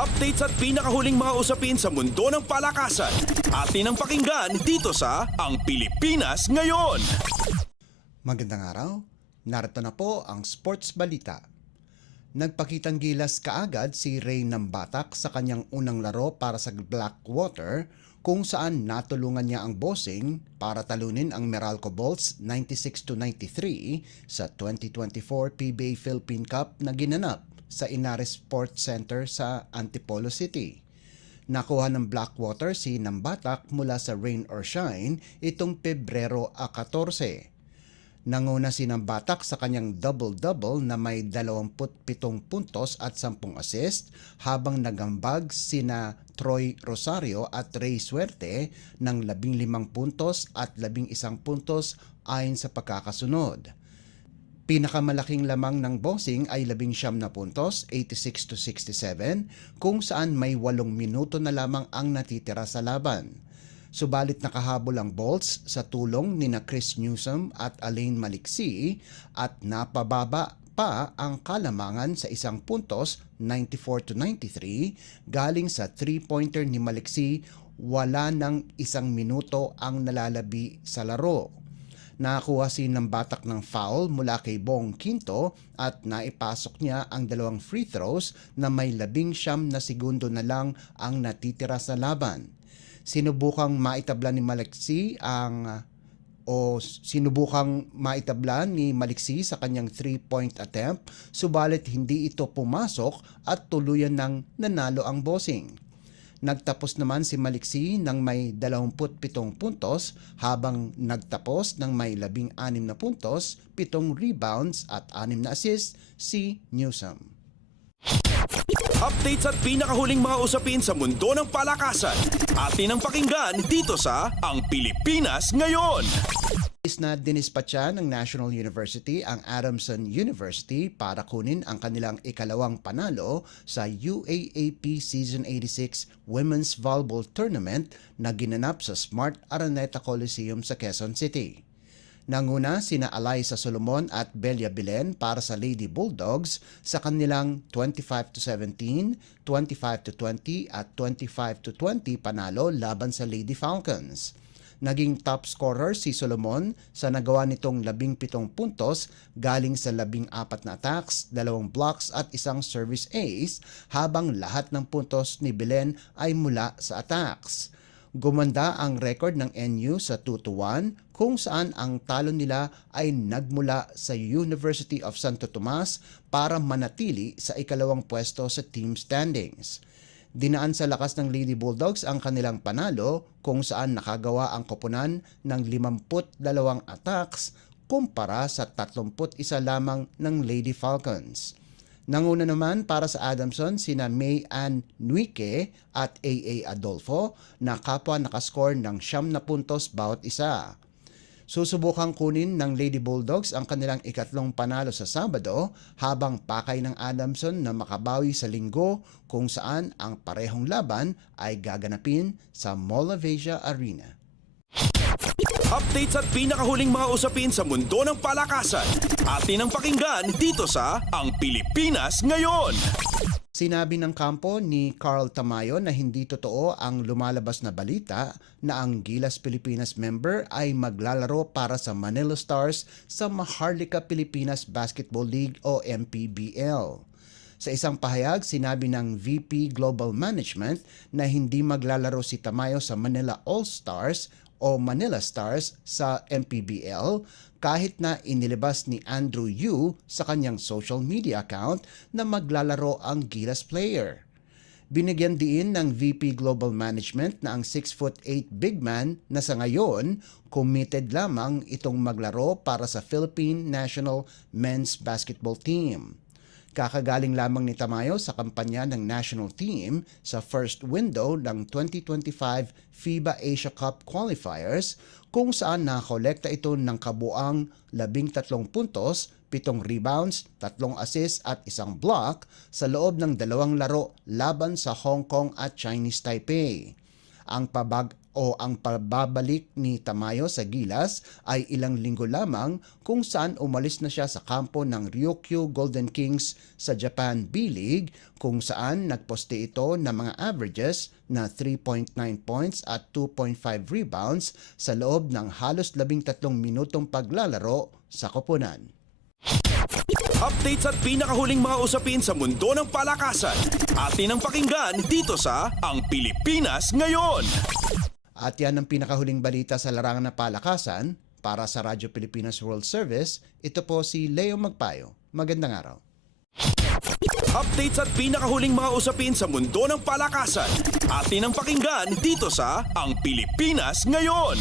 Updates at pinakahuling mga usapin sa mundo ng palakasan. Atin ang pakinggan dito sa Ang Pilipinas Ngayon. Magandang araw, narito na po ang sports balita. Nagpakitang gilas kaagad si Ray Nambatak sa kanyang unang laro para sa Blackwater kung saan natulungan niya ang bossing para talunin ang Meralco Bolts 96-93 sa 2024 PBA Philippine Cup na ginanap sa Inares Sports Center sa Antipolo City. Nakuha ng Blackwater si Nambatak mula sa Rain or Shine itong Pebrero 14. Nanguna si Nambatak sa kanyang double-double na may 27 puntos at 10 assist habang nagambag sina Troy Rosario at Ray Suerte ng 15 puntos at 11 puntos ayon sa pagkakasunod. Pinakamalaking lamang ng bossing ay 19 na puntos, 86-67, kung saan may 8 minuto na lamang ang natitira sa laban. Subalit nakahabol ang Bolts sa tulong ni Chris Newsom at Alain Maliksi at napababa pa ang kalamangan sa 1 puntos 94-93 galing sa 3-pointer ni Maliksi. Wala ng 1 minuto ang nalalabi sa laro. Nakakuha si Nambatak ng foul mula kay Bong Quinto at naipasok niya ang 2 free throws na may 19 na segundo na lang ang natitira sa laban. Sinubukang maitabla ni Maliksi sa kanyang 3-point attempt, subalit hindi ito pumasok at tuluyan ng nanalo ang bossing. Nagtapos naman si Maliksi ng may 27 puntos habang nagtapos ng may 16 na puntos, 7 rebounds at 6 na assists si Newsom. Updates at pinakahuling mga usapin sa mundo ng palakasan. Atin ang pakinggan dito sa Ang Pilipinas Ngayon. Na dinispatcha ng National University ang Adamson University para kunin ang kanilang ikalawang panalo sa UAAP Season 86 Women's Volleyball Tournament na ginanap sa Smart Araneta Coliseum sa Quezon City. Nanguna sina Alaysa Solomon at Belia Bilen para sa Lady Bulldogs sa kanilang 25-17, 25-20 at 25-20 panalo laban sa Lady Falcons. Naging top scorer si Solomon sa nagawa nitong 17 puntos galing sa 14 na attacks, 2 blocks at 1 service ace habang lahat ng puntos ni Bilen ay mula sa attacks. Gumanda ang record ng NU sa 2-1 kung saan ang talo nila ay nagmula sa University of Santo Tomas para manatili sa ikalawang pwesto sa team standings. Dinaan sa lakas ng Lady Bulldogs ang kanilang panalo kung saan nakagawa ang koponan ng 52 attacks kumpara sa 31 lamang ng Lady Falcons. Nanguna naman para sa Adamson sina May Ann Nuike at AA Adolfo na kapwa nakascore ng 9 na puntos bawat isa. Susubukang kunin ng Lady Bulldogs ang kanilang ikatlong panalo sa Sabado habang pakay ng Adamson na makabawi sa Linggo kung saan ang parehong laban ay gaganapin sa Mall of Asia Arena. Updates at pinakahuling mga usapin sa mundo ng palakasan. Atin ang pakinggan dito sa Ang Pilipinas Ngayon. Sinabi ng kampo ni Carl Tamayo na hindi totoo ang lumalabas na balita na ang Gilas Pilipinas member ay maglalaro para sa Manila Stars sa Maharlika Pilipinas Basketball League o MPBL. Sa isang pahayag, sinabi ng VP Global Management na hindi maglalaro si Tamayo sa Manila All-Stars o Manila Stars sa MPBL kahit na inilabas ni Andrew Yu sa kanyang social media account na maglalaro ang Gilas player. Binigyan din ng VP Global Management na ang 6'8" big man na sa ngayon committed lamang itong maglaro para sa Philippine National Men's Basketball Team. Kakagaling lamang ni Tamayo sa kampanya ng national team sa first window ng 2025 FIBA Asia Cup Qualifiers kung saan nakolekta ito ng kabuang 13 puntos, 7 rebounds, 3 assists at 1 block sa loob ng 2 laro laban sa Hong Kong at Chinese Taipei. Ang pagbabalik ni Tamayo sa Gilas ay ilang linggo lamang kung saan umalis na siya sa kampo ng Ryukyu Golden Kings sa Japan B-League kung saan nagposte ito ng mga averages na 3.9 points at 2.5 rebounds sa loob ng halos 13 minutong paglalaro sa koponan. Updates at pinakahuling mga usapin sa mundo ng palakasan. Atin ang pakinggan dito sa Ang Pilipinas Ngayon. At yan ang pinakahuling balita sa larangan ng palakasan. Para sa Radyo Pilipinas World Service, ito po si Leo Magpayo. Magandang araw. Updates at pinakahuling mga usapin sa mundo ng palakasan. Atin ang pakinggan dito sa Ang Pilipinas Ngayon.